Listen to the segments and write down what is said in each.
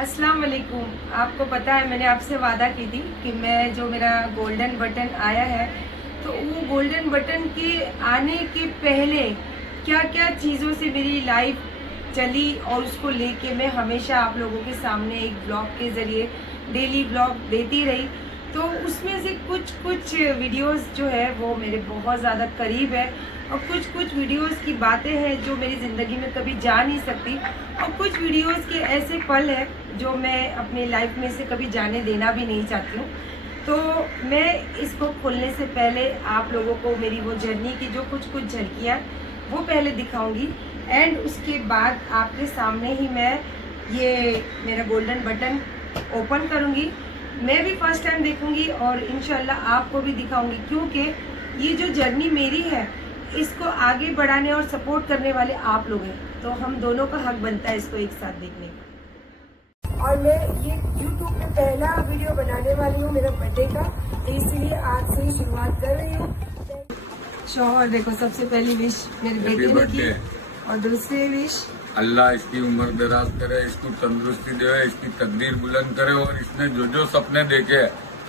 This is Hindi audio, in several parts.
अस्सलाम वालेकुम। आपको पता है मैंने आपसे वादा की थी कि मैं जो मेरा गोल्डन बटन आया है तो वो गोल्डन बटन के आने के पहले क्या क्या चीज़ों से मेरी लाइफ चली और उसको लेके मैं हमेशा आप लोगों के सामने एक ब्लॉग के ज़रिए डेली ब्लॉग देती रही। तो उसमें से कुछ कुछ वीडियोस जो है वो मेरे बहुत ज़्यादा करीब है और कुछ कुछ वीडियोस की बातें हैं जो मेरी ज़िंदगी में कभी जा नहीं सकती और कुछ वीडियोस के ऐसे पल हैं जो मैं अपनी लाइफ में से कभी जाने देना भी नहीं चाहती हूँ। तो मैं इसको खोलने से पहले आप लोगों को मेरी वो जर्नी की जो कुछ कुछ झलकियाँ वो पहले दिखाऊंगी एंड उसके बाद आपके सामने ही मैं ये मेरा गोल्डन बटन ओपन करूँगी। मैं भी फर्स्ट टाइम देखूंगी और इंशाल्लाह आपको भी दिखाऊंगी, क्योंकि ये जो जर्नी मेरी है इसको आगे बढ़ाने और सपोर्ट करने वाले आप लोग हैं, तो हम दोनों का हक बनता है इसको एक साथ देखने का। और मैं ये YouTube पे पहला वीडियो बनाने वाली हूँ मेरा बर्थडे का, तो इसलिए आज से ही शुरुआत कर रही हूँ। शौहर देखो, सबसे पहली विश मेरे बेटे ने की और दूसरी विश अल्लाह इसकी उम्र दराज करे, इसको तंदुरुस्ती दे, इसकी तकदीर बुलंद करे और इसने जो जो सपने देखे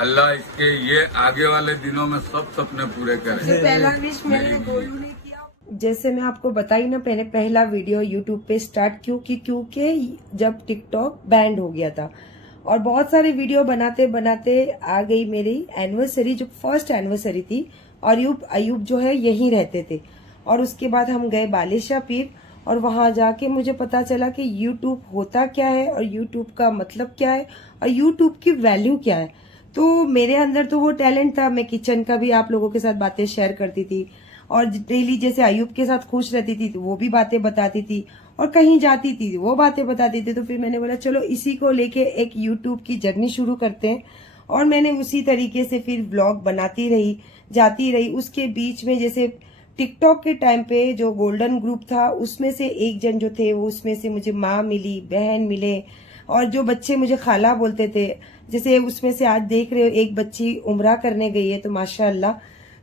अल्लाह इसके ये आगे वाले दिनों में सब सपने पूरे करे। पहला विश मैंने गोलू ने किया। जैसे मैं आपको बताई ना, मैंने पहला वीडियो यूट्यूब पे स्टार्ट क्योंकि जब टिकटॉक बैंड हो गया था और बहुत सारे वीडियो बनाते बनाते आ गई मेरी एनिवर्सरी, जो फर्स्ट एनिवर्सरी थी। और अयूब जो है यहीं रहते थे और उसके बाद हम गए बालिशा पीर और वहां जाके मुझे पता चला कि यूट्यूब होता क्या है और यूट्यूब का मतलब क्या है और यूट्यूब की वैल्यू क्या है। तो मेरे अंदर तो वो टैलेंट था, मैं किचन का भी आप लोगों के साथ बातें शेयर करती थी और डेली जैसे अयूब के साथ खुश रहती थी तो वो भी बातें बताती थी और कहीं जाती थी वो बातें बताती थी। तो फिर मैंने बोला चलो इसी को लेके एक यूट्यूब की जर्नी शुरू करते हैं और मैंने उसी तरीके से फिर ब्लॉग बनाती रही, जाती रही। उसके बीच में जैसे टिकटॉक के टाइम पे जो गोल्डन ग्रुप था उसमें से एक जन जो थे वो उसमें से मुझे माँ मिली, बहन मिले और जो बच्चे मुझे खाला बोलते थे, जैसे उसमें से आज देख रहे हो एक बच्ची उम्रा करने गई है, तो माशाअल्लाह।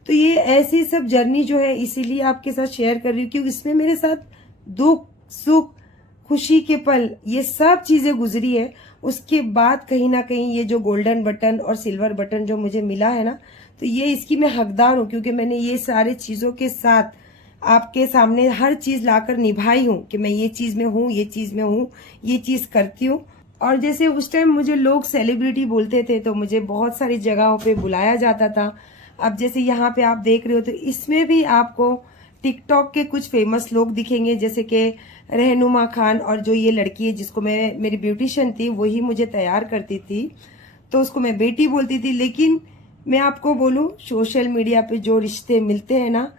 तो ये ऐसी सब जर्नी जो है इसीलिए आपके साथ शेयर कर रही हूँ क्योंकि इसमें मेरे साथ दुख सुख खुशी के पल ये सब चीजें गुजरी है। उसके बाद कहीं ना कहीं ये जो गोल्डन बटन और सिल्वर बटन जो मुझे मिला है ना, तो ये इसकी मैं हकदार हूँ क्योंकि मैंने ये सारे चीजों के साथ आपके सामने हर चीज लाकर निभाई हूँ कि मैं ये चीज में हूँ, ये चीज में हूँ, ये चीज करती हूँ। और जैसे उस टाइम मुझे लोग सेलिब्रिटी बोलते थे तो मुझे बहुत सारी जगहों पे बुलाया जाता था। अब जैसे यहाँ पे आप देख रहे हो तो इसमें भी आपको टिकटॉक के कुछ फेमस लोग दिखेंगे, जैसे कि रहनुमा खान और जो ये लड़की है जिसको मैं, मेरी ब्यूटिशियन थी वही मुझे तैयार करती थी तो उसको मैं बेटी बोलती थी। लेकिन मैं आपको बोलूं सोशल मीडिया पे जो रिश्ते मिलते हैं ना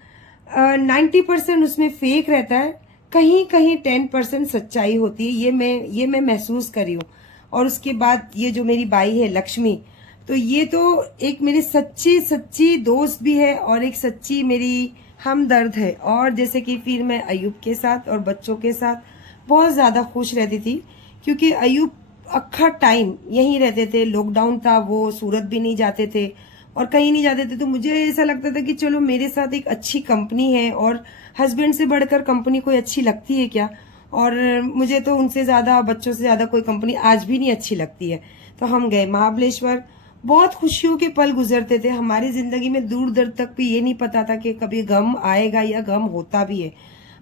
90% उसमें फेक रहता है, कहीं कहीं 10% सच्चाई होती है। ये मैं महसूस करी हूँ। और उसके बाद ये जो मेरी बाई है लक्ष्मी, तो ये तो एक मेरी सच्ची सच्ची दोस्त भी है और एक सच्ची मेरी हमदर्द है। और जैसे कि फिर मैं अयूब के साथ और बच्चों के साथ बहुत ज्यादा खुश रहती थी क्योंकि अयूब अक्खा टाइम यहीं रहते थे, लॉकडाउन था, वो सूरत भी नहीं जाते थे और कहीं नहीं जाते थे। तो मुझे ऐसा लगता था कि चलो मेरे साथ एक अच्छी कंपनी है और हस्बैंड से बढ़कर कंपनी कोई अच्छी लगती है क्या। और मुझे तो उनसे ज्यादा, बच्चों से ज्यादा कोई कंपनी आज भी नहीं अच्छी लगती है। तो हम गए महाबलेश्वर, बहुत खुशियों के पल गुजरते थे हमारी जिंदगी में, दूर दूर तक भी ये नहीं पता था कि कभी गम आएगा या गम होता भी है।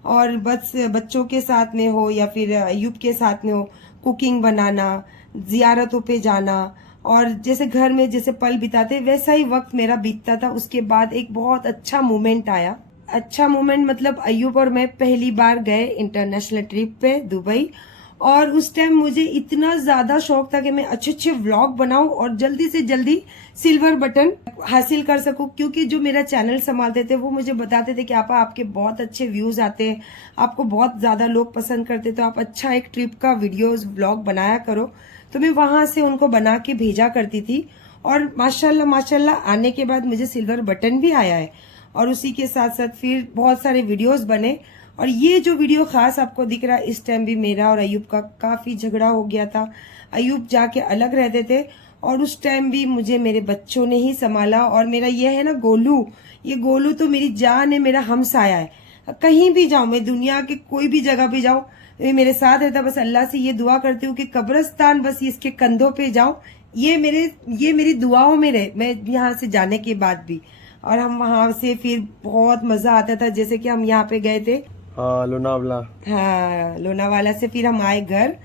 और बस बच्चों के साथ में हो या फिर अयूब के साथ में हो, कुकिंग बनाना, जियारतों पे जाना और जैसे घर में जैसे पल बिताते वैसा ही वक्त मेरा बीतता था। उसके बाद एक बहुत अच्छा मोमेंट आया। अच्छा मोमेंट मतलब अयूब और मैं पहली बार गए इंटरनेशनल ट्रिप पे दुबई और उस टाइम मुझे इतना ज्यादा शौक था कि मैं अच्छे अच्छे व्लॉग बनाऊं और जल्दी से जल्दी सिल्वर बटन हासिल कर सकूं। क्योंकि जो मेरा चैनल संभालते थे वो मुझे बताते थे कि आपके बहुत अच्छे व्यूज आते हैं, आपको बहुत ज्यादा लोग पसंद करते, तो आप अच्छा एक ट्रिप का वीडियोस व्लॉग बनाया करो। तो मैं वहां से उनको बना के भेजा करती थी और माशाल्लाह माशाल्लाह आने के बाद मुझे सिल्वर बटन भी आया है और उसी के साथ साथ फिर बहुत सारे वीडियोस बने। और ये जो वीडियो खास आपको दिख रहा है, इस टाइम भी मेरा और अयूब का काफी झगड़ा हो गया था। अयूब जाके अलग रहते थे और उस टाइम भी मुझे मेरे बच्चों ने ही संभाला। और मेरा ये है ना गोलू, ये गोलू तो मेरी जान है, मेरा हमसाया है। कहीं भी जाऊं मैं, दुनिया के कोई भी जगह पे जाऊं, ये मेरे साथ रहता। बस अल्लाह से ये दुआ करती हूँ कि कब्रिस्तान बस इसके कंधों पे जाऊं, ये मेरी दुआओं में रहे मैं यहाँ से जाने के बाद भी। और हम वहां से फिर बहुत मजा आता था, जैसे कि हम यहाँ पे गए थे लोनावाला। हाँ, लोनावाला से फिर हम आए घर।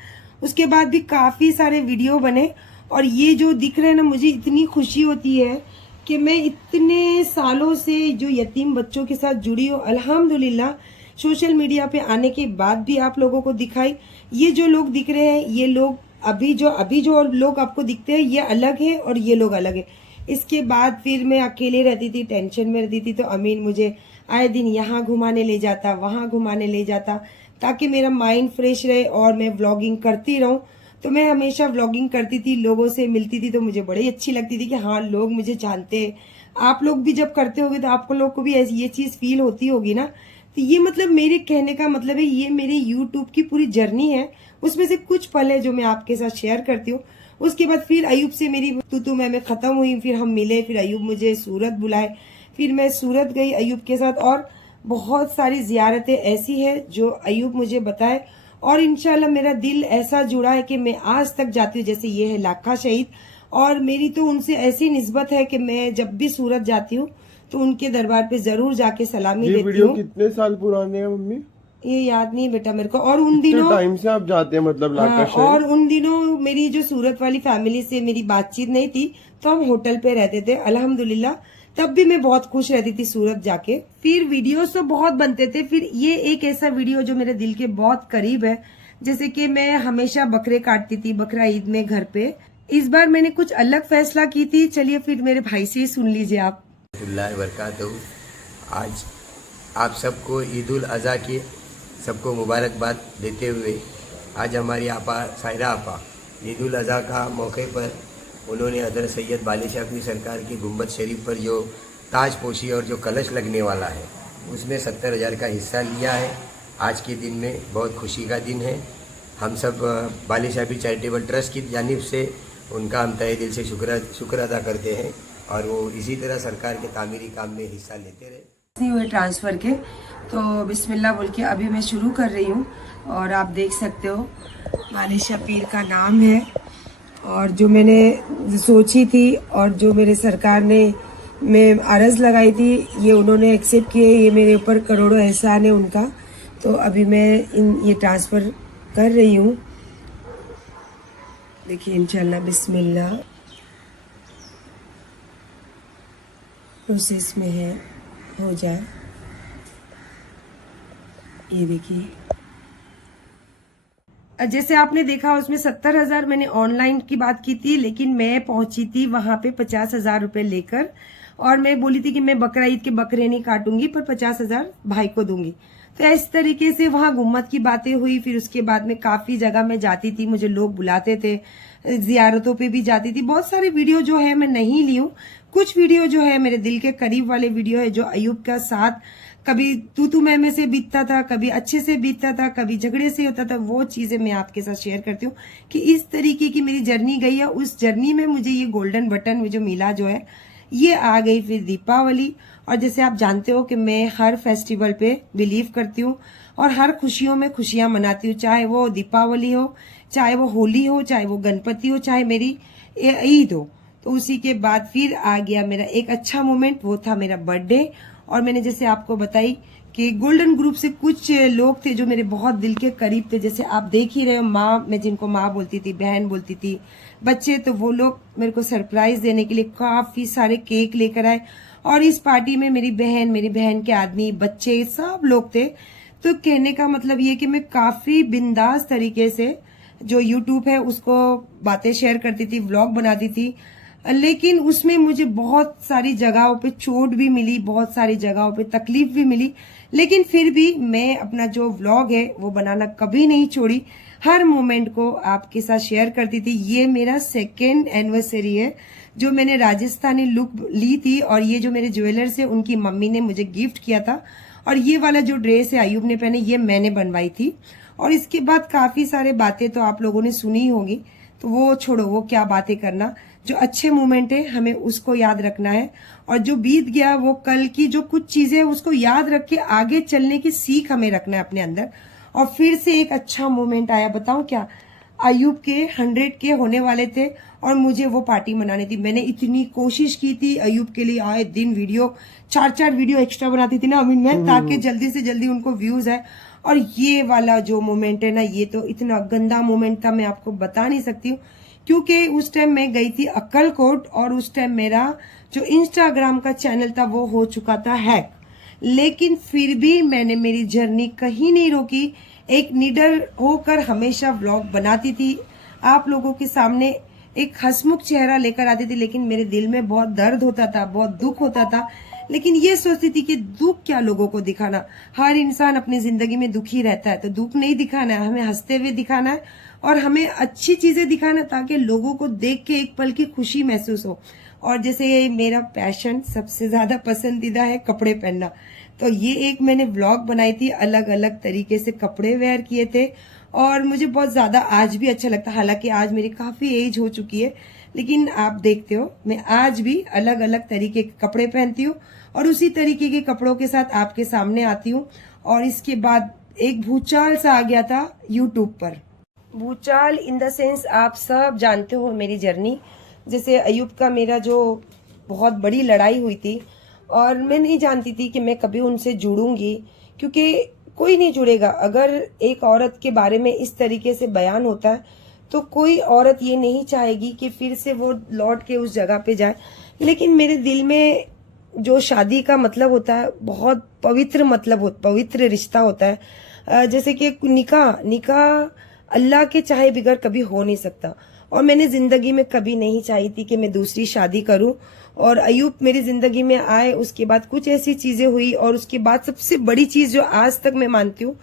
उसके बाद भी काफी सारे वीडियो बने। और ये जो दिख रहे हैं ना, मुझे इतनी खुशी होती है कि मैं इतने सालों से जो यतीम बच्चों के साथ जुड़ी हूँ, अल्हम्दुलिल्लाह सोशल मीडिया पे आने के बाद भी आप लोगों को दिखाई। ये जो लोग दिख रहे हैं, ये लोग अभी जो लोग आपको दिखते हैं, ये अलग है और ये लोग अलग है। इसके बाद फिर मैं अकेले रहती थी, टेंशन में रहती थी, तो अमीन मुझे आए दिन यहाँ घुमाने ले जाता, वहां घुमाने ले जाता, ताकि मेरा माइंड फ्रेश रहे और मैं व्लॉगिंग करती रहूं। तो मैं हमेशा व्लॉगिंग करती थी, लोगों से मिलती थी, तो मुझे बड़ी अच्छी लगती थी कि हाँ, लोग मुझे जानते हैं। आप लोग भी जब करते होगे तो आपको लोग को भी ऐसी ये चीज फील होती होगी ना। तो ये मतलब मेरे कहने का मतलब है, ये मेरे यूट्यूब की पूरी जर्नी है, उसमें से कुछ पल है जो मैं आपके साथ शेयर करती हूँ। उसके बाद फिर अयूब से मेरी तू मैं खत्म हुई, फिर हम मिले, फिर अयूब मुझे सूरत बुलाए, फिर मैं सूरत गई अयूब के साथ। और बहुत सारी जियारतें ऐसी है जो अयूब मुझे बताए, और इंशाल्लाह मेरा दिल ऐसा जुड़ा है कि मैं आज तक जाती हूँ। जैसे ये है लाखा शहीद, और मेरी तो उनसे ऐसी निस्बत है कि मैं जब भी सूरत जाती हूँ तो उनके दरबार पे जरूर जाके सलामी देती हूँ। वीडियो कितने साल पुराने हैं मम्मी? ये याद नहीं बेटा मेरे को। और उन दिनों टाइम से आप जाते हैं मतलब लाखा शहीद? और उन दिनों मेरी जो सूरत वाली फैमिली से मेरी बातचीत नहीं थी, तो हम होटल पे रहते थे अल्हम्दुलिल्लाह। तब भी मैं बहुत खुश रहती थी सूरत जाके। फिर वीडियोस तो बहुत बनते थे, फिर ये एक ऐसा वीडियो जो मेरे दिल के बहुत करीब है, जैसे कि मैं हमेशा बकरे काटती थी बकरा ईद में घर पे। इस बार मैंने कुछ अलग फैसला की थी, चलिए फिर मेरे भाई से ही सुन लीजिए आप। बरकातहू। आज आप सबको ईद उल अज़हा की सबको मुबारकबाद देते हुए, आज हमारी आपा सायरा आपा ईद उल अज़हा का मौके पर उन्होंने हज़रत सैयद बाली शाफी सरकार की गुंबद शरीफ पर जो ताजपोशी और जो कलश लगने वाला है, उसमें 70,000 का हिस्सा लिया है। आज के दिन में बहुत खुशी का दिन है। हम सब बाली शाफी चैरिटेबल ट्रस्ट की जानिब से उनका हम तहे दिल से शुक्र अदा करते हैं, और वो इसी तरह सरकार के तामीरी काम में हिस्सा लेते रहे। नहीं हुए ट्रांसफर के, तो बिस्मिल्लाह बोल के अभी मैं शुरू कर रही हूँ। और आप देख सकते हो बाली शफीर का नाम है, और जो मैंने सोची थी और जो मेरे सरकार ने मैं अर्ज लगाई थी, ये उन्होंने एक्सेप्ट किए। ये मेरे ऊपर करोड़ों एहसान है उनका। तो अभी मैं ये ट्रांसफर कर रही हूँ। देखिए इंशाल्लाह बिस्मिल्लाह प्रोसेस में है, हो जाए। ये देखिए, जैसे आपने देखा उसमें 70,000 मैंने ऑनलाइन की बात की थी, लेकिन मैं पहुंची थी वहां पे 50,000 रुपए लेकर। और मैं बोली थी कि मैं बकरा ईद के बकरे नहीं काटूंगी, पर 50,000 भाई को दूंगी। तो इस तरीके से वहां गुम्मत की बातें हुई। फिर उसके बाद में काफी जगह मैं जाती थी, मुझे लोग बुलाते थे, जियारतों पे भी जाती थी। बहुत सारे वीडियो जो है मैं नहीं ली हूँ। कुछ वीडियो जो है मेरे दिल के करीब वाले वीडियो है, जो अयूब का साथ कभी तू मैं से बीतता था, कभी अच्छे से बीतता था, कभी झगड़े से होता था। वो चीजें मैं आपके साथ शेयर करती हूँ कि इस तरीके की मेरी जर्नी गई है। उस जर्नी में मुझे ये गोल्डन बटन में जो मिला जो है, ये आ गई फिर दीपावली। और जैसे आप जानते हो कि मैं हर फेस्टिवल पे बिलीव करती हूँ और हर खुशियों में खुशियां मनाती हूँ, चाहे वो दीपावली हो, चाहे वो होली हो, चाहे वो गणपति हो, चाहे मेरी ईद हो। तो उसी के बाद फिर आ गया मेरा एक अच्छा मोमेंट, वो था मेरा बर्थडे। और मैंने जैसे आपको बताई कि गोल्डन ग्रुप से कुछ लोग थे जो मेरे बहुत दिल के करीब थे। जैसे आप देख ही रहे हो, माँ, मैं जिनको माँ बोलती थी, बहन बोलती थी, बच्चे, तो वो लोग मेरे को सरप्राइज देने के लिए काफी सारे केक लेकर आए। और इस पार्टी में मेरी बहन के आदमी, बच्चे, सब लोग थे। तो कहने का मतलब ये कि मैं काफी बिंदास तरीके से जो यूट्यूब है उसको बातें शेयर करती थी, व्लॉग बनाती थी। लेकिन उसमें मुझे बहुत सारी जगहों पे चोट भी मिली, बहुत सारी जगहों पे तकलीफ भी मिली, लेकिन फिर भी मैं अपना जो व्लॉग है वो बनाना कभी नहीं छोड़ी। हर मोमेंट को आपके साथ शेयर करती थी। ये मेरा 2nd एनिवर्सरी है जो मैंने राजस्थानी लुक ली थी, और ये जो मेरे ज्वेलर्स है उनकी मम्मी ने मुझे गिफ्ट किया था। और ये वाला जो ड्रेस है अयूब ने पहने, ये मैंने बनवाई थी। और इसके बाद काफी सारे बातें तो आप लोगों ने सुनी होगी, तो वो छोड़ो, वो क्या बातें करना। जो अच्छे मोमेंट है हमें उसको याद रखना है, और जो बीत गया वो कल की जो कुछ चीजें उसको याद रख के आगे चलने की सीख हमें रखना है अपने अंदर। और फिर से एक अच्छा मोमेंट आया। बताऊं क्या, अयूब के 100K होने वाले थे और मुझे वो पार्टी मनानी थी। मैंने इतनी कोशिश की थी अयूब के लिए, आए दिन वीडियो 4 वीडियो एक्स्ट्रा बनाती थी ना अमीन मैं, ताकि जल्दी से जल्दी उनको व्यूज है। और ये वाला जो मोमेंट है ना, ये तो इतना गंदा मोमेंट था, मैं आपको बता नहीं सकती हूँ। क्योंकि उस टाइम मैं गई थी अक्कलकोट और उस टाइम मेरा जो इंस्टाग्राम का चैनल था वो हो चुका था हैक। लेकिन फिर भी मैंने मेरी जर्नी कहीं नहीं रोकी, एक निडर होकर हमेशा व्लॉग बनाती थी, आप लोगों के सामने एक हंसमुख चेहरा लेकर आती थी। लेकिन मेरे दिल में बहुत दर्द होता था, बहुत दुख होता था। लेकिन ये सोचती थी कि दुख क्या लोगों को दिखाना, हर इंसान अपनी जिंदगी में दुखी रहता है, तो दुख नहीं दिखाना है, हमें हंसते हुए दिखाना है और हमें अच्छी चीजें दिखाना, ताकि लोगों को देख के एक पल की खुशी महसूस हो। और जैसे ये मेरा पैशन सबसे ज्यादा पसंदीदा है कपड़े पहनना, तो ये एक मैंने व्लॉग बनाई थी, अलग अलग तरीके से कपड़े वेयर किए थे और मुझे बहुत ज्यादा आज भी अच्छा लगता है। हालांकि आज मेरी काफी एज हो चुकी है, लेकिन आप देखते हो मैं आज भी अलग अलग तरीके के कपड़े पहनती हूँ और उसी तरीके के कपड़ों के साथ आपके सामने आती हूँ। और इसके बाद एक भूचाल सा आ गया था यूट्यूब पर। भूचाल इन द सेंस आप सब जानते हो मेरी जर्नी, जैसे अयूब का मेरा जो बहुत बड़ी लड़ाई हुई थी और मैं नहीं जानती थी कि मैं कभी उनसे जुड़ूंगी, क्योंकि कोई नहीं जुड़ेगा। अगर एक औरत के बारे में इस तरीके से बयान होता है तो कोई औरत ये नहीं चाहेगी कि फिर से वो लौट के उस जगह पे जाए। लेकिन मेरे दिल में जो शादी का मतलब होता है बहुत पवित्र मतलब पवित्र रिश्ता होता है। जैसे कि निकाह अल्लाह के चाहे बिगैर कभी हो नहीं सकता और मैंने जिंदगी में कभी नहीं चाही थी कि मैं दूसरी शादी करूं। और अयूब मेरी जिंदगी में आए, उसके बाद कुछ ऐसी चीजें हुई और उसके बाद सबसे बड़ी चीज जो आज तक मैं मानती हूँ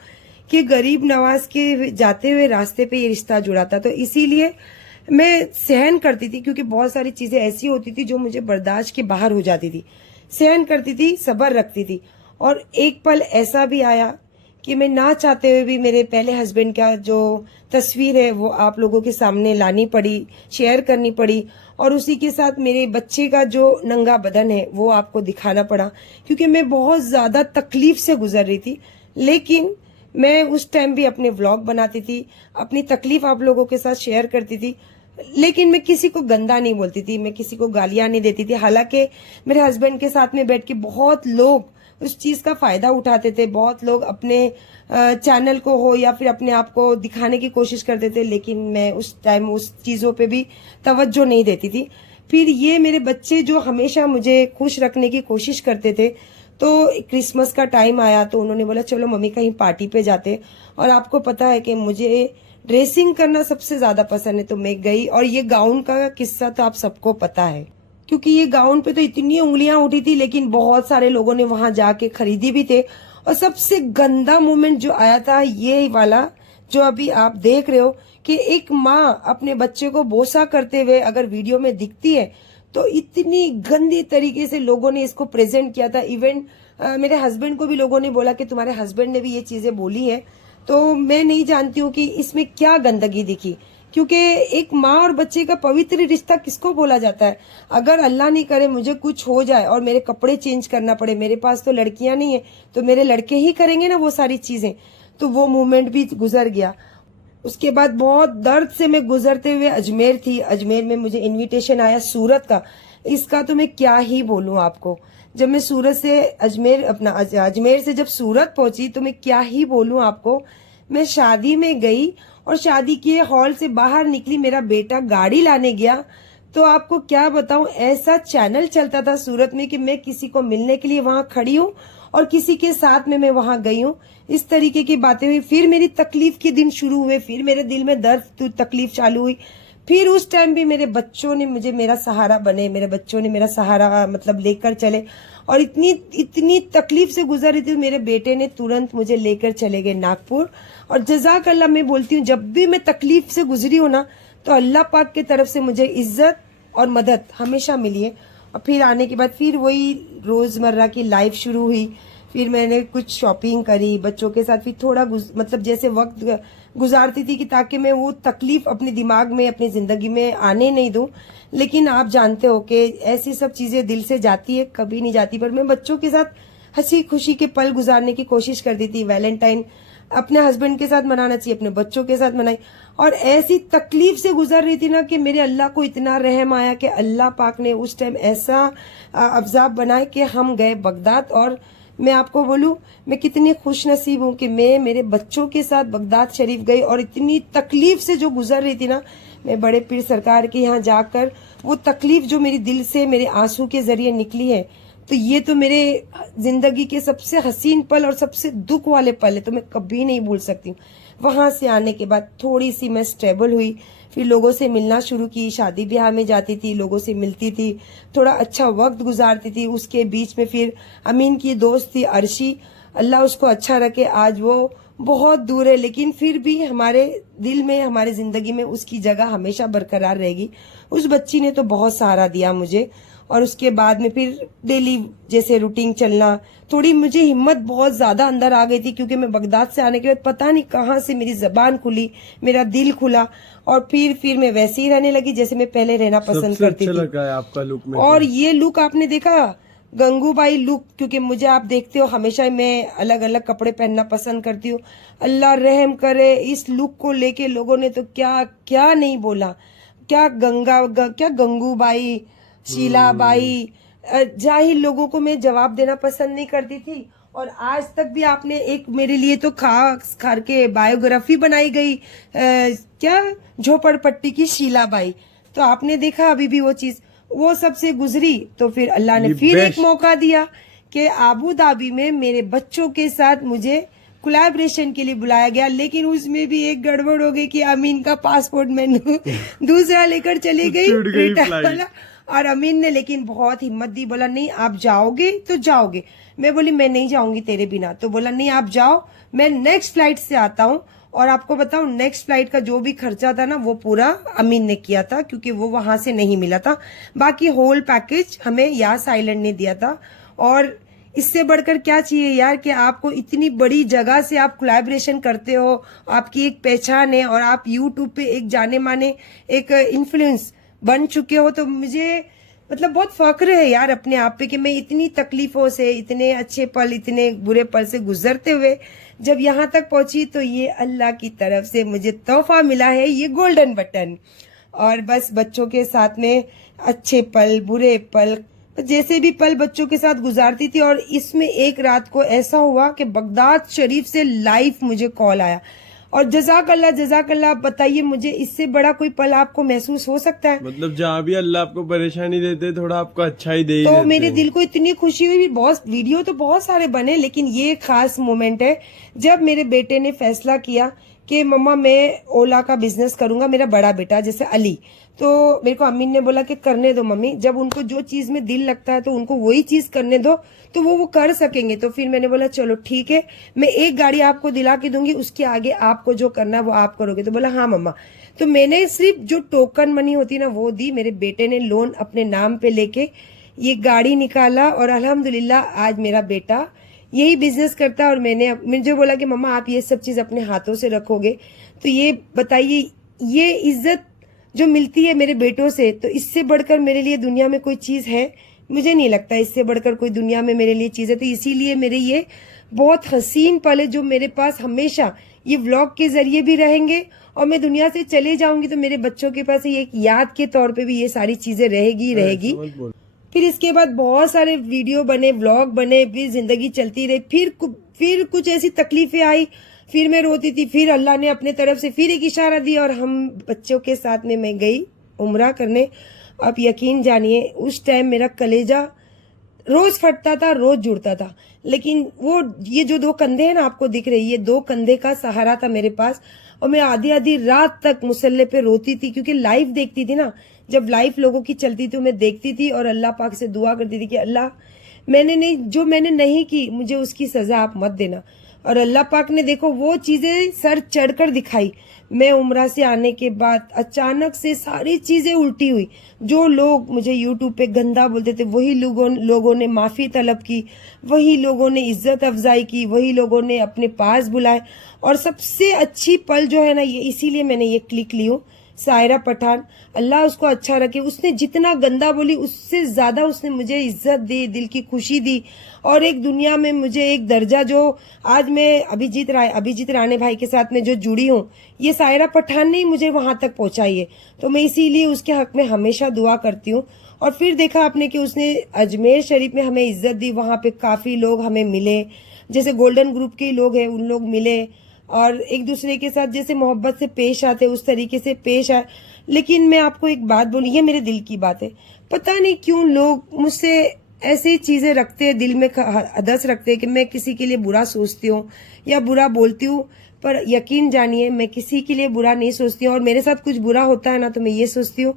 कि गरीब नवाज के जाते हुए रास्ते पे ये रिश्ता जुड़ा था। तो इसीलिए मैं सहन करती थी, क्योंकि बहुत सारी चीजें ऐसी होती थी जो मुझे बर्दाश्त के बाहर हो जाती थी, सहन करती थी, सब्र रखती थी। और एक पल ऐसा भी आया कि मैं ना चाहते हुए भी मेरे पहले हस्बैंड का जो तस्वीर है वो आप लोगों के सामने लानी पड़ी, शेयर करनी पड़ी और उसी के साथ मेरे बच्चे का जो नंगा बदन है वो आपको दिखाना पड़ा, क्योंकि मैं बहुत ज्यादा तकलीफ से गुजर रही थी। लेकिन मैं उस टाइम भी अपने व्लॉग बनाती थी, अपनी तकलीफ आप लोगों के साथ शेयर करती थी, लेकिन मैं किसी को गंदा नहीं बोलती थी, मैं किसी को गालियां नहीं देती थी। हालांकि मेरे हस्बैंड के साथ में बैठ के बहुत लोग उस चीज का फायदा उठाते थे, बहुत लोग अपने चैनल को हो या फिर अपने आप को दिखाने की कोशिश करते थे, लेकिन मैं उस टाइम उस चीजों पे भी तवज्जो नहीं देती थी। फिर ये मेरे बच्चे जो हमेशा मुझे खुश रखने की कोशिश करते थे, तो क्रिसमस का टाइम आया तो उन्होंने बोला चलो मम्मी कहीं पार्टी पे जाते। और आपको पता है कि मुझे ड्रेसिंग करना सबसे ज्यादा पसंद है, तो मैं गई। और ये गाउन का किस्सा तो आप सबको पता है, क्योंकि ये गाउन पे तो इतनी उंगलियां उठी थी, लेकिन बहुत सारे लोगों ने वहां जाके खरीदी भी थे। और सबसे गंदा मोमेंट जो आया था ये वाला जो अभी आप देख रहे हो, कि एक माँ अपने बच्चे को बोसा करते हुए अगर वीडियो में दिखती है तो इतनी गंदी तरीके से लोगों ने इसको प्रेजेंट किया था। इवन मेरे हस्बैंड को भी लोगों ने बोला कि तुम्हारे हस्बैंड ने भी ये चीजें बोली है। तो मैं नहीं जानती हूँ कि इसमें क्या गंदगी दिखी, क्योंकि एक माँ और बच्चे का पवित्र रिश्ता किसको बोला जाता है। अगर अल्लाह नहीं करे मुझे कुछ हो जाए और मेरे कपड़े चेंज करना पड़े, मेरे पास तो लड़कियां नहीं है तो मेरे लड़के ही करेंगे ना वो सारी चीजें। तो वो मोमेंट भी गुजर गया। उसके बाद बहुत दर्द से मैं गुजरते हुए अजमेर थी। अजमेर में मुझे इनविटेशन आया सूरत का, इसका तो मैं क्या ही बोलूं आपको। जब मैं सूरत से अजमेर से जब सूरत पहुंची तो मैं क्या ही बोलूं आपको। मैं शादी में गई और शादी के हॉल से बाहर निकली, मेरा बेटा गाड़ी लाने गया, तो आपको क्या बताऊं, ऐसा चैनल चलता था सूरत में कि मैं किसी को मिलने के लिए वहां खड़ी हूं और किसी के साथ में मैं वहां गई हूं। इस तरीके की बातें हुई। फिर मेरी तकलीफ के दिन शुरू हुए, फिर मेरे दिल में दर्द तकलीफ चालू हुई। फिर उस टाइम भी मेरे बच्चों ने मुझे मेरा सहारा बने, मेरे बच्चों ने मेरा सहारा मतलब लेकर चले। और इतनी तकलीफ से गुजर रही थी, मेरे बेटे ने तुरंत मुझे लेकर चले गए नागपुर। और जज़ाक अल्लाह मैं बोलती हूँ, जब भी मैं तकलीफ से गुजरी हूँ ना तो अल्लाह पाक की तरफ से मुझे इज्जत और मदद हमेशा मिली है। और फिर आने के बाद फिर वही रोजमर्रा की लाइफ शुरू हुई। फिर मैंने कुछ शॉपिंग करी बच्चों के साथ, फिर थोड़ा मतलब जैसे वक्त गुजारती थी कि ताकि मैं वो तकलीफ अपने दिमाग में अपनी जिंदगी में आने नहीं दूं। लेकिन आप जानते हो कि ऐसी सब चीजें दिल से जाती है, कभी नहीं जाती। पर मैं बच्चों के साथ हंसी खुशी के पल गुजारने की कोशिश करती थी। वैलेंटाइन अपने हस्बैंड के साथ मनाना चाहिए, अपने बच्चों के साथ मनाई। और ऐसी तकलीफ से गुजर रही थी ना कि मेरे अल्लाह को इतना रहम आया कि अल्लाह पाक ने उस टाइम ऐसा अवजाब बनाए कि हम गए बगदाद। और मैं आपको बोलूं, मैं कितनी खुश नसीब हूँ कि मैं मेरे बच्चों के साथ बगदाद शरीफ गई। और इतनी तकलीफ से जो गुजर रही थी ना, मैं बड़े पीर सरकार के यहाँ जाकर वो तकलीफ जो मेरी दिल से मेरे आंसू के जरिए निकली है, तो ये तो मेरे जिंदगी के सबसे हसीन पल और सबसे दुख वाले पल है, तो मैं कभी नहीं भूल सकती हूँ। वहां से आने के बाद थोड़ी सी मैं स्टेबल हुई, फिर लोगों से मिलना शुरू की, शादी ब्याह में जाती थी, लोगों से मिलती थी, थोड़ा अच्छा वक्त गुजारती थी। उसके बीच में फिर अमीन की दोस्त थी अर्शी, अल्लाह उसको अच्छा रखे, आज वो बहुत दूर है, लेकिन फिर भी हमारे दिल में, हमारे जिंदगी में उसकी जगह हमेशा बरकरार रहेगी। उस बच्ची ने तो बहुत सहारा दिया मुझे। और उसके बाद में फिर डेली जैसे रूटीन चलना, थोड़ी मुझे हिम्मत बहुत ज्यादा अंदर आ गई थी, क्योंकि मैं बगदाद से आने के बाद पता नहीं कहाँ से मेरी जबान खुली, मेरा दिल खुला, और फिर मैं वैसे ही रहने लगी जैसे मैं पहले रहना पसंद करती अच्छा थी। लगा है आपका लुक में। और ये लुक आपने देखा, गंगूबाई लुक, क्योंकि मुझे आप देखते हो हमेशा मैं अलग अलग कपड़े पहनना पसंद करती हूँ। अल्लाह रहम करे, इस लुक को लेके लोगों ने तो क्या क्या नहीं बोला, क्या गंगूबाई, शीलाबाई, जाहिल लोगों को मैं जवाब देना पसंद नहीं करती थी। और आज तक भी आपने एक मेरे लिए तो खास करके बायोग्राफी बनाई गई, क्या झोपड़पट्टी की शीलाबाई, तो आपने देखा अभी भी वो चीज, वो सबसे गुजरी। तो फिर अल्लाह ने फिर एक मौका दिया कि आबू धाबी में मेरे बच्चों के साथ मुझे कोलैबोरेशन के लिए बुलाया गया, लेकिन उसमें भी एक गड़बड़ हो गई कि अमीन का पासपोर्ट मैंने दूसरा लेकर चली गई रिटर्न वाला। और अमीन ने लेकिन बहुत हिम्मत दी, बोला नहीं आप जाओगे तो जाओगे। मैं बोली मैं नहीं जाऊंगी तेरे बिना, तो बोला नहीं आप जाओ, मैं नेक्स्ट फ्लाइट से आता हूँ। और आपको बताऊं, नेक्स्ट फ्लाइट का जो भी खर्चा था ना, वो पूरा अमीन ने किया था, क्योंकि वो वहां से नहीं मिला था। बाकी होल पैकेज हमें यास आइलैंड ने दिया था। और इससे बढ़कर क्या चाहिए यार, कि आपको इतनी बड़ी जगह से आप कोलैबोरेशन करते हो, आपकी एक पहचान है, और आप यूट्यूब पे एक जाने माने एक इन्फ्लुएंस बन चुके हो, तो मुझे मतलब बहुत फख्र है यार अपने आप पे कि मैं इतनी तकलीफों से, इतने अच्छे पल, इतने बुरे पल से गुजरते हुए जब यहाँ तक पहुंची, तो ये अल्लाह की तरफ से मुझे तोहफा मिला है, ये गोल्डन बटन। और बस बच्चों के साथ में अच्छे पल, बुरे पल, जैसे भी पल बच्चों के साथ गुजारती थी। और इसमें एक रात को ऐसा हुआ कि बगदाद शरीफ से लाइव मुझे कॉल आया, और जज़ाकल्लाह, बताइए मुझे इससे बड़ा कोई पल आपको महसूस हो सकता है? मतलब जहाँ भी अल्लाह आपको परेशानी देते, थोड़ा आपको अच्छा ही दे ही तो देते मेरे हैं। दिल को इतनी खुशी हुई। बहुत वीडियो तो बहुत सारे बने, लेकिन ये खास मोमेंट है जब मेरे बेटे ने फैसला किया कि मम्मा मैं ओला का बिजनेस करूंगा। मेरा बड़ा बेटा जैसे अली, तो मेरे को अम्मीन ने बोला कि करने दो मम्मी, जब उनको जो चीज में दिल लगता है तो उनको वही चीज करने दो, तो वो कर सकेंगे। तो फिर मैंने बोला चलो ठीक है, मैं एक गाड़ी आपको दिला के दूंगी, उसके आगे आपको जो करना है वो आप करोगे। तो बोला हाँ मम्मा। तो मैंने सिर्फ जो टोकन मनी होती है ना वो दी। मेरे बेटे ने लोन अपने नाम पे लेके ये गाड़ी निकाला, और अल्हम्दुलिल्लाह आज मेरा बेटा यही बिजनेस करता है। और मैंने मुझे बोला कि मम्मा आप ये सब चीज अपने हाथों से रखोगे, तो ये बताइए, ये इज्जत जो मिलती है मेरे बेटों से, तो इससे बढ़कर मेरे लिए दुनिया में कोई चीज है? मुझे नहीं लगता इससे बढ़कर कोई दुनिया में मेरे लिए चीज है। तो इसीलिए मेरे ये बहुत हसीन पल है जो मेरे पास हमेशा ये व्लॉग के जरिए भी रहेंगे, और मैं दुनिया से चले जाऊंगी तो मेरे बच्चों के पास ये एक याद के तौर पे भी ये सारी चीजें रहेगी। फिर इसके बाद बहुत सारे वीडियो बने, व्लॉग बने, फिर जिंदगी चलती रही। फिर कुछ ऐसी तकलीफें आई, फिर मैं रोती थी, फिर अल्लाह ने अपने तरफ से फिर एक इशारा दिया, और हम बच्चों के साथ में मैं गई उम्रा करने। आप यकीन जानिए उस टाइम मेरा कलेजा रोज फटता था, रोज जुड़ता था, लेकिन वो ये जो दो कंधे हैं ना आपको दिख रहे, ये दो कंधे का सहारा था मेरे पास। और मैं आधी आधी रात तक मुसल्ले पे रोती थी, क्योंकि लाइव देखती थी ना, जब लाइव लोगों की चलती थी मैं देखती थी, और अल्लाह पाक से दुआ करती थी कि अल्लाह मैंने नहीं की, मुझे उसकी सजा आप मत देना। और अल्लाह पाक ने देखो वो चीजें सर चढ़कर दिखाई। मैं उम्रा से आने के बाद अचानक से सारी चीजें उल्टी हुई। जो लोग मुझे यूट्यूब पे गंदा बोलते थे, वही लोगों ने माफी तलब की, वही लोगों ने इज्जत अफजाई की, वही लोगों ने अपने पास बुलाए। और सबसे अच्छी पल जो है ना, ये इसीलिए मैंने ये क्लिक ली हूँ, सायरा पठान, अल्लाह उसको अच्छा रखे। उसने जितना गंदा बोली उससे ज्यादा उसने मुझे इज्जत दी, दिल की खुशी दी, और एक दुनिया में मुझे एक दर्जा जो आज मैं अभिजीत राणे भाई के साथ में जो जुड़ी हूँ, ये सायरा पठान ने ही मुझे वहां तक पहुंचाई है। तो मैं इसीलिए उसके हक में हमेशा दुआ करती हूँ। और फिर देखा आपने कि उसने अजमेर शरीफ में हमें इज्जत दी, वहां पे काफी लोग हमें मिले, जैसे गोल्डन ग्रुप के लोग हैं उन लोग मिले, और एक दूसरे के साथ जैसे मोहब्बत से पेश आते उस तरीके से पेश आए। लेकिन मैं आपको एक बात बोली, ये मेरे दिल की बात है, पता नहीं क्यों लोग मुझसे ऐसी चीजें रखते हैं, दिल में हदस रखते हैं कि मैं किसी के लिए बुरा सोचती हूँ या बुरा बोलती हूँ। पर यकीन जानिए मैं किसी के लिए बुरा नहीं सोचती हूँ, और मेरे साथ कुछ बुरा होता है ना तो मैं ये सोचती हूँ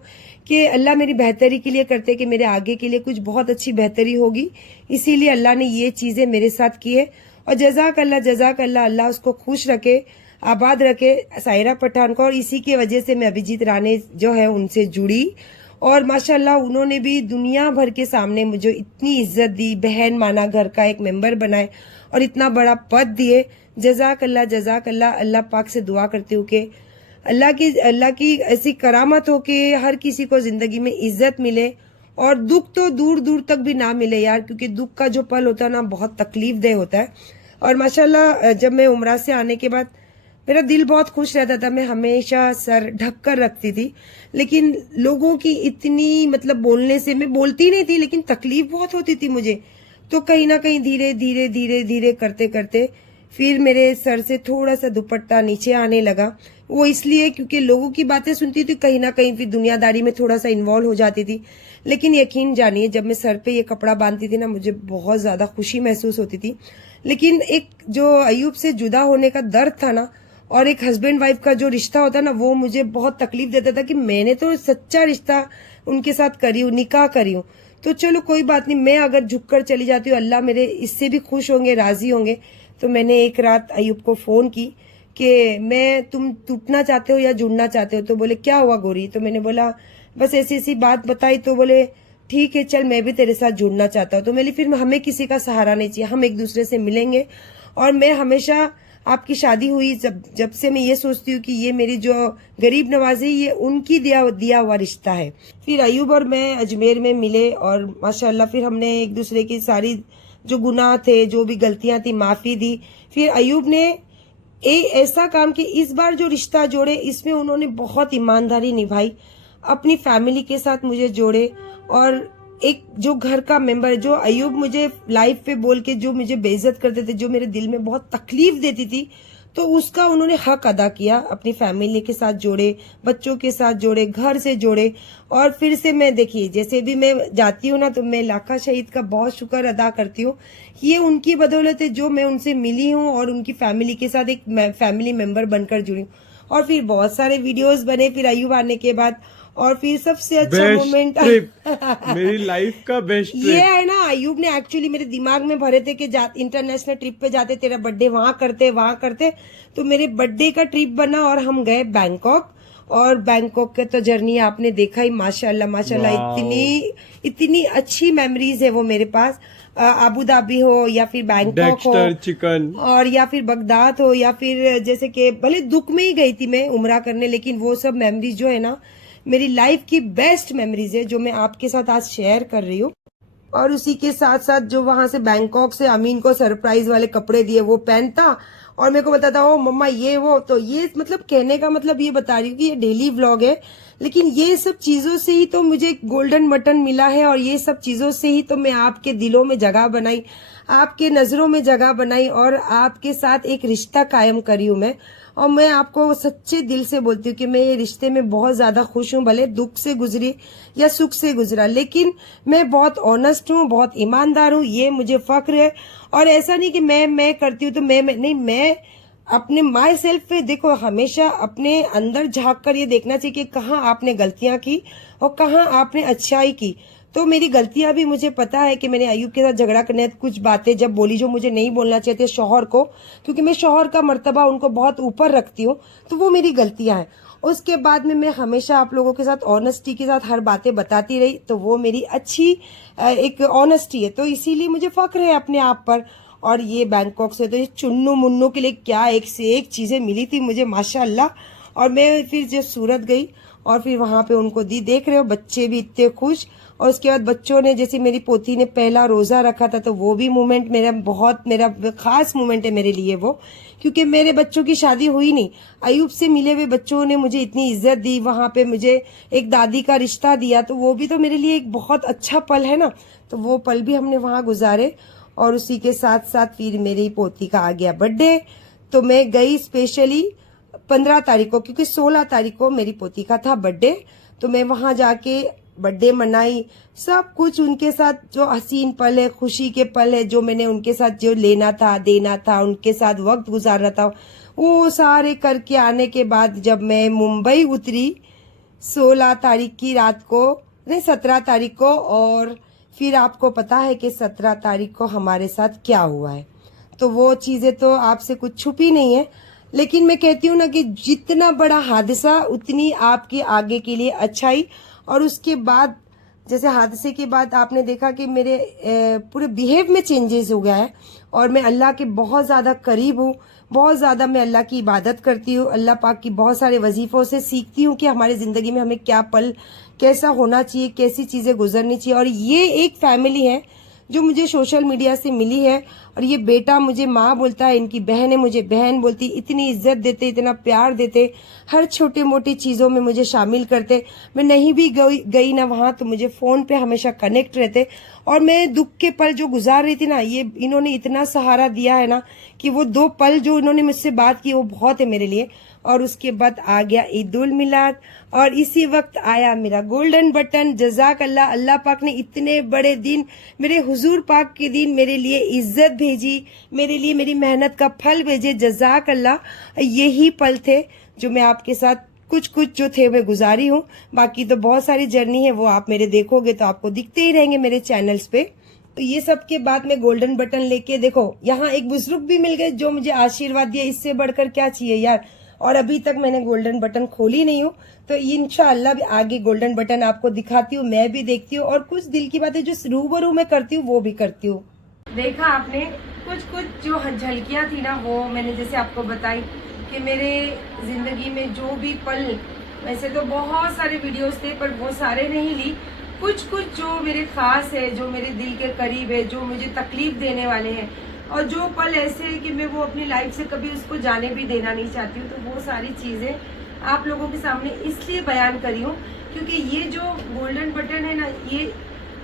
कि अल्लाह मेरी बेहतरी के लिए करते, कि मेरे आगे के लिए कुछ बहुत अच्छी बेहतरी होगी, इसीलिए अल्लाह ने ये चीजें मेरे साथ की है। और जजाक अल्लाह, अल्लाह उसको खुश रखे, आबाद रखे सायरा पठान को। और इसी की वजह से मैं अभिजीत राणे जो है उनसे जुड़ी, और माशाल्लाह उन्होंने भी दुनिया भर के सामने मुझे इतनी इज्जत दी, बहन माना, घर का एक मेंबर बनाए और इतना बड़ा पद दिए। जजाक अल्लाह, अल्लाह पाक से दुआ करती हूँ कि अल्लाह की ऐसी करामत हो कि हर किसी को जिंदगी में इज्जत मिले, और दुख तो दूर दूर तक भी ना मिले यार, क्योंकि दुख का जो पल होता है ना बहुत तकलीफ दे होता है। और माशाल्लाह जब मैं उम्रा से आने के बाद मेरा दिल बहुत खुश रहता था, मैं हमेशा सर ढक कर रखती थी, लेकिन लोगों की इतनी मतलब बोलने से, मैं बोलती नहीं थी लेकिन तकलीफ बहुत होती थी मुझे। तो कहीं ना कहीं धीरे धीरे करते करते फिर मेरे सर से थोड़ा सा दुपट्टा नीचे आने लगा। वो इसलिए क्योंकि लोगों की बातें सुनती थी, कहीं ना कहीं फिर दुनियादारी में थोड़ा सा इन्वॉल्व हो जाती थी। लेकिन यकीन जानिए जब मैं सर पे ये कपड़ा बांधती थी ना, मुझे बहुत ज्यादा खुशी महसूस होती थी। लेकिन एक जो अयूब से जुदा होने का दर्द था ना, और एक हस्बैंड वाइफ का जो रिश्ता होता है ना, वो मुझे बहुत तकलीफ देता था कि मैंने तो सच्चा रिश्ता उनके साथ करी हूँ, निकाह करी हूँ, तो चलो कोई बात नहीं, मैं अगर झुककर चली जाती हूँ अल्लाह मेरे इससे भी खुश होंगे, राजी होंगे। तो मैंने एक रात अयूब को फोन की कि तुम टूटना चाहते हो या जुड़ना चाहते हो? तो बोले क्या हुआ गोरी? तो मैंने बोला बस ऐसी ऐसी बात बताई। तो बोले ठीक है चल, मैं भी तेरे साथ जुड़ना चाहता हूँ। तो मैंने फिर हमें किसी का सहारा नहीं चाहिए, हम एक दूसरे से मिलेंगे। और मैं हमेशा आपकी शादी हुई जब से मैं ये सोचती हूँ कि ये मेरी जो गरीब नवाजी, ये उनकी दिया हुआ रिश्ता है। फिर अयूब और मैं अजमेर में मिले, और माशाल्लाह फिर हमने एक दूसरे की सारी जो गुनाह थे, जो भी गलतियां थी, माफी दी। फिर अयूब ने ऐसा काम कि इस बार जो रिश्ता जोड़े, इसमें उन्होंने बहुत ईमानदारी निभाई, अपनी फैमिली के साथ मुझे जोड़े। और एक जो घर का मेंबर, जो अयूब मुझे लाइव पे बोल के जो मुझे बेइज्जत करते थे, जो मेरे दिल में बहुत तकलीफ देती थी, तो उसका उन्होंने हक अदा किया, अपनी फैमिली के साथ जोड़े, बच्चों के साथ जोड़े, घर से जोड़े। और फिर से मैं देखिए जैसे भी मैं जाती हूँ ना, तो मैं लाखा शहीद का बहुत शुक्र अदा करती हूँ। ये उनकी बदौलत है जो मैं उनसे मिली हूँ और उनकी फैमिली के साथ एक फैमिली मेंबर बनकर जुड़ी हूँ। और फिर बहुत सारे वीडियोस बने फिर अयूब आने के बाद। और फिर सबसे अच्छा मोमेंट मेरी लाइफ का बेस्ट ये है ना, अयूब ने एक्चुअली मेरे दिमाग में भरे थे कि इंटरनेशनल ट्रिप पे जाते, तेरा बर्थडे वहां करते। तो मेरे बर्थडे का ट्रिप बना और हम गए बैंकॉक। और बैंकॉक के तो जर्नी आपने देखा ही, माशाल्लाह इतनी अच्छी मेमोरीज है वो मेरे पास। अबू धाबी हो या फिर बैंकॉक हो, चिकन, और या फिर बगदाद हो, या फिर जैसे कि भले दुख में ही गई थी मैं उम्रा करने, लेकिन वो सब मेमोरीज जो है ना, मेरी लाइफ की बेस्ट मेमोरीज है जो मैं आपके साथ आज शेयर कर रही हूँ। और उसी के साथ साथ जो वहां से बैंकॉक से अमीन को सरप्राइज वाले कपड़े दिए, वो पहनता और मेरे को बताता ओ मम्मा ये वो। तो ये मतलब कहने का मतलब ये बता रही हूँ कि ये डेली व्लॉग है, लेकिन ये सब चीजों से ही तो मुझे गोल्डन मटन मिला है, और ये सब चीजों से ही तो मैं आपके दिलों में जगह बनाई, आपके नजरों में जगह बनाई, और आपके साथ एक रिश्ता कायम करी हूँ मैं। और मैं आपको सच्चे दिल से बोलती हूँ कि मैं ये रिश्ते में बहुत ज्यादा खुश हूँ, भले दुख से गुजरी या सुख से गुजरा, लेकिन मैं बहुत ऑनेस्ट हूँ, बहुत ईमानदार हूँ, ये मुझे फक्र है। और ऐसा नहीं कि मैं करती हूँ तो मैं अपने माई सेल्फ पे देखो, हमेशा अपने अंदर झांक कर ये देखना चाहिए कि कहाँ आपने गलतियां की और कहाँ आपने अच्छाई की। तो मेरी गलतियां भी मुझे पता है कि मैंने अयूब के साथ झगड़ा करने कुछ बातें जब बोली जो मुझे नहीं बोलना चाहिए थे शौहर को, क्योंकि मैं शौहर का मर्तबा उनको बहुत ऊपर रखती हूँ, तो वो मेरी गलतियां हैं। उसके बाद में मैं हमेशा आप लोगों के साथ ऑनेस्टी के साथ हर बातें बताती रही, तो वो मेरी अच्छी एक ऑनेस्टी है, तो इसीलिए मुझे फक्र है अपने आप पर। और ये बैंकॉक से तो ये चुन्नू मुन्नू के लिए क्या एक से एक चीजें मिली थी मुझे माशाल्लाह। और मैं फिर जब सूरत गई और फिर वहां पे उनको दी। देख रहे हो बच्चे भी इतने खुश। और उसके बाद बच्चों ने, जैसे मेरी पोती ने पहला रोजा रखा था, तो वो भी मोमेंट मेरा खास मोमेंट है मेरे लिए वो, क्योंकि मेरे बच्चों की शादी हुई नहीं। अयूब से मिले हुए बच्चों ने मुझे इतनी इज्जत दी, वहां पे मुझे एक दादी का रिश्ता दिया, तो वो भी तो मेरे लिए एक बहुत अच्छा पल है ना। तो वो पल भी हमने वहां गुजारे। और उसी के साथ साथ फिर मेरी पोती का आ गया बर्थडे, तो मैं गई स्पेशली 15 तारीख को, क्योंकि 16 तारीख को मेरी पोती का था बर्थडे। तो मैं वहां जाके बर्थडे मनाई, सब कुछ उनके साथ जो हसीन पल है, खुशी के पल है, जो मैंने उनके साथ जो लेना था, देना था, उनके साथ वक्त गुजारना था, वो सारे करके आने के बाद जब मैं मुंबई उतरी 16 तारीख की रात को, नहीं 17 तारीख को, और फिर आपको पता है कि 17 तारीख को हमारे साथ क्या हुआ है। तो वो चीजें तो आपसे कुछ छुपी नहीं है, लेकिन मैं कहती हूँ ना कि जितना बड़ा हादसा उतनी आपके आगे के लिए अच्छाई। और उसके बाद जैसे हादसे के बाद आपने देखा कि मेरे पूरे बिहेव में चेंजेस हो गया है, और मैं अल्लाह के बहुत ज़्यादा करीब हूँ, बहुत ज़्यादा मैं अल्लाह की इबादत करती हूँ, अल्लाह पाक की बहुत सारे वजीफ़ों से सीखती हूँ कि हमारे ज़िंदगी में हमें क्या पल कैसा होना चाहिए, कैसी चीज़ें गुजरनी चाहिए। और ये एक फैमिली है जो मुझे सोशल मीडिया से मिली है, और ये बेटा मुझे माँ बोलता है, इनकी बहन है मुझे बहन बोलती, इतनी इज्जत देते, इतना प्यार देते, हर छोटे मोटी चीज़ों में मुझे शामिल करते। मैं नहीं भी गई ना वहाँ, तो मुझे फ़ोन पे हमेशा कनेक्ट रहते। और मैं दुख के पल जो गुजार रही थी ना, ये इन्होंने इतना सहारा दिया है ना कि वो 2 पल जो इन्होंने मुझसे बात की वो बहुत है मेरे लिए। और उसके बाद आ गया ईद उल मिलाद, और इसी वक्त आया मेरा गोल्डन बटन। जज़ाक अल्लाह, अल्लाह पाक ने इतने बड़े दिन, मेरे हुजूर पाक के दिन मेरे लिए इज्जत भेजी, मेरे लिए मेरी मेहनत का फल भेजे। जज़ाक अल्लाह। यही पल थे जो मैं आपके साथ कुछ जो थे मैं गुजारी हूँ। बाकी तो बहुत सारी जर्नी है, वो आप मेरे देखोगे तो आपको दिखते ही रहेंगे मेरे चैनल्स पे। तो ये सब के बाद में गोल्डन बटन लेके, देखो यहाँ एक बुजुर्ग भी मिल गए जो मुझे आशीर्वाद दिया, इससे बढ़कर क्या चाहिए यार। और अभी तक मैंने गोल्डन बटन खोली नहीं हूँ, तो इंशाअल्लाह भी आगे गोल्डन बटन आपको दिखाती हूँ, मैं भी देखती हूँ, और कुछ दिल की बातें जो रूबरू में करती हूँ वो भी करती हूँ। देखा आपने कुछ जो झलकियाँ थी ना, वो मैंने जैसे आपको बताई कि मेरे जिंदगी में जो भी पल, वैसे तो बहुत सारे वीडियोस थे पर वो सारे नहीं ली, कुछ जो मेरे खास है, जो मेरे दिल के करीब है, जो मुझे तकलीफ देने वाले हैं, और जो पल ऐसे है कि मैं वो अपनी लाइफ से कभी उसको जाने भी देना नहीं चाहती हूँ। तो वो सारी चीज़ें आप लोगों के सामने इसलिए बयान करी हूँ क्योंकि ये जो गोल्डन बटन है ना, ये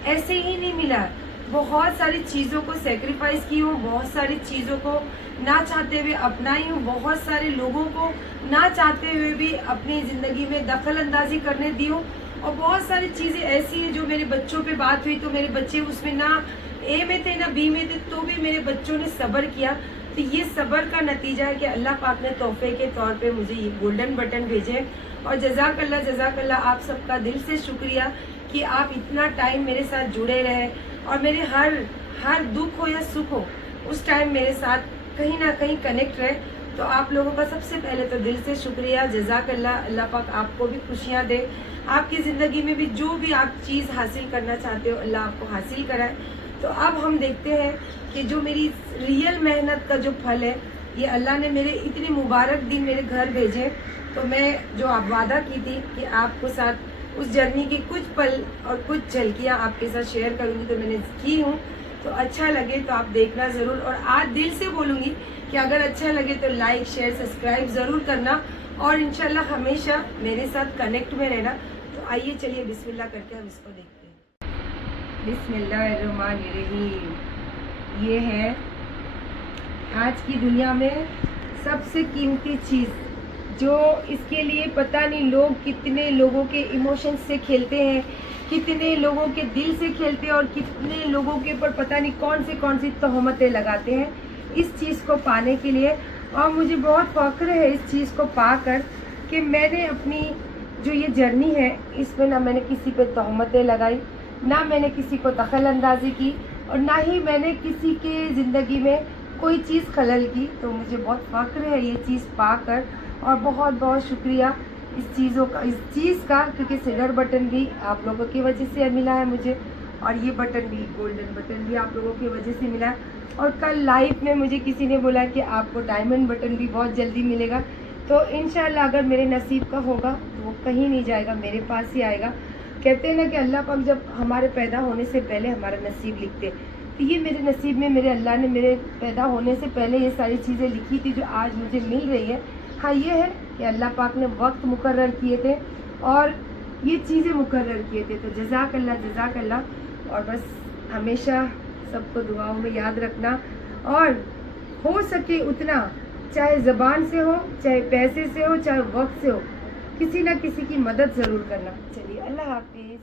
ऐसे ही नहीं मिला। बहुत सारी चीज़ों को सेक्रीफाइस की हूँ, बहुत सारी चीज़ों को ना चाहते हुए अपनाई हूँ, बहुत सारे लोगों को ना चाहते हुए भी अपनी ज़िंदगी में दखल अंदाजी करने दी हूँ। और बहुत सारी चीज़ें ऐसी हैं जो मेरे बच्चों पे बात हुई तो मेरे बच्चे उसमें ना ए में थे ना बी में थे, तो भी मेरे बच्चों ने सब्र किया। तो ये सब्र का नतीजा है कि अल्लाह पाक ने तोहफे के तौर पे मुझे ये गोल्डन बटन भेजे। और जज़ाक अल्लाह आप सबका दिल से शुक्रिया कि आप इतना टाइम मेरे साथ जुड़े रहे, और मेरे हर दुख हो या सुख हो उस टाइम मेरे साथ कहीं ना कहीं कनेक्ट रहे। तो आप लोगों का सबसे पहले तो दिल से शुक्रिया, जज़ाक अल्लाह। अल्लाह पाक आपको भी खुशियाँ दे, आपकी ज़िंदगी में भी जो भी आप चीज़ हासिल करना चाहते हो अल्लाह आपको हासिल कराए। तो अब हम देखते हैं कि जो मेरी रियल मेहनत का जो फल है, ये अल्लाह ने मेरे इतने मुबारक दिन मेरे घर भेजे। तो मैं जो आप वादा की थी कि आपको साथ उस जर्नी के कुछ पल और कुछ झलकियाँ आपके साथ शेयर करूँगी, तो मैंने की हूँ। तो अच्छा लगे तो आप देखना ज़रूर, और आज दिल से बोलूँगी कि अगर अच्छा लगे तो लाइक शेयर सब्सक्राइब ज़रूर करना, और इंशाल्लाह हमेशा मेरे साथ कनेक्ट में रहना। तो आइए चलिए बिस्मिल्लाह करके हम इसको देखते हैं। बिस्मिल्लाहिर्रहमानिर्रहीम। ये है आज की दुनिया में सबसे कीमती चीज़, जो इसके लिए पता नहीं लोग कितने लोगों के इमोशंस से खेलते हैं, कितने लोगों के दिल से खेलते हैं, और कितने लोगों के ऊपर पता नहीं कौन सी तोहमतें लगाते हैं इस चीज़ को पाने के लिए। और मुझे बहुत फख्र है इस चीज़ को पाकर कि मैंने अपनी जो ये जर्नी है इसमें ना मैंने किसी पे तोहमतें लगाई, ना मैंने किसी को दखल अंदाजी की, और ना ही मैंने किसी के ज़िंदगी में कोई चीज़ खलल की। तो मुझे बहुत फख्र है ये चीज़ पाकर, और बहुत बहुत शुक्रिया इस चीज़ का, क्योंकि सिल्वर बटन भी आप लोगों की वजह से मिला है मुझे, और ये बटन भी गोल्डन बटन भी आप लोगों की वजह से मिला है। और कल लाइव में मुझे किसी ने बोला कि आपको डायमंड बटन भी बहुत जल्दी मिलेगा। तो इंशाल्लाह अगर मेरे नसीब का होगा तो वो कहीं नहीं जाएगा, मेरे पास ही आएगा। कहते हैं ना कि अल्लाह पाक जब हमारे पैदा होने से पहले हमारा नसीब लिखते, तो ये मेरे नसीब में मेरे अल्लाह ने मेरे पैदा होने से पहले ये सारी चीज़ें लिखी थी जो आज मुझे मिल रही है। हाँ, ये है कि अल्लाह पाक ने वक्त मुकर्रर किए थे और ये चीज़ें मुकर्रर किए थे। तो जज़ाक अल्लाह। और बस हमेशा सबको दुआओं में याद रखना, और हो सके उतना, चाहे ज़बान से हो, चाहे पैसे से हो, चाहे वक्त से हो, किसी ना किसी की मदद ज़रूर करना। चलिए, अल्लाह हाफिज़।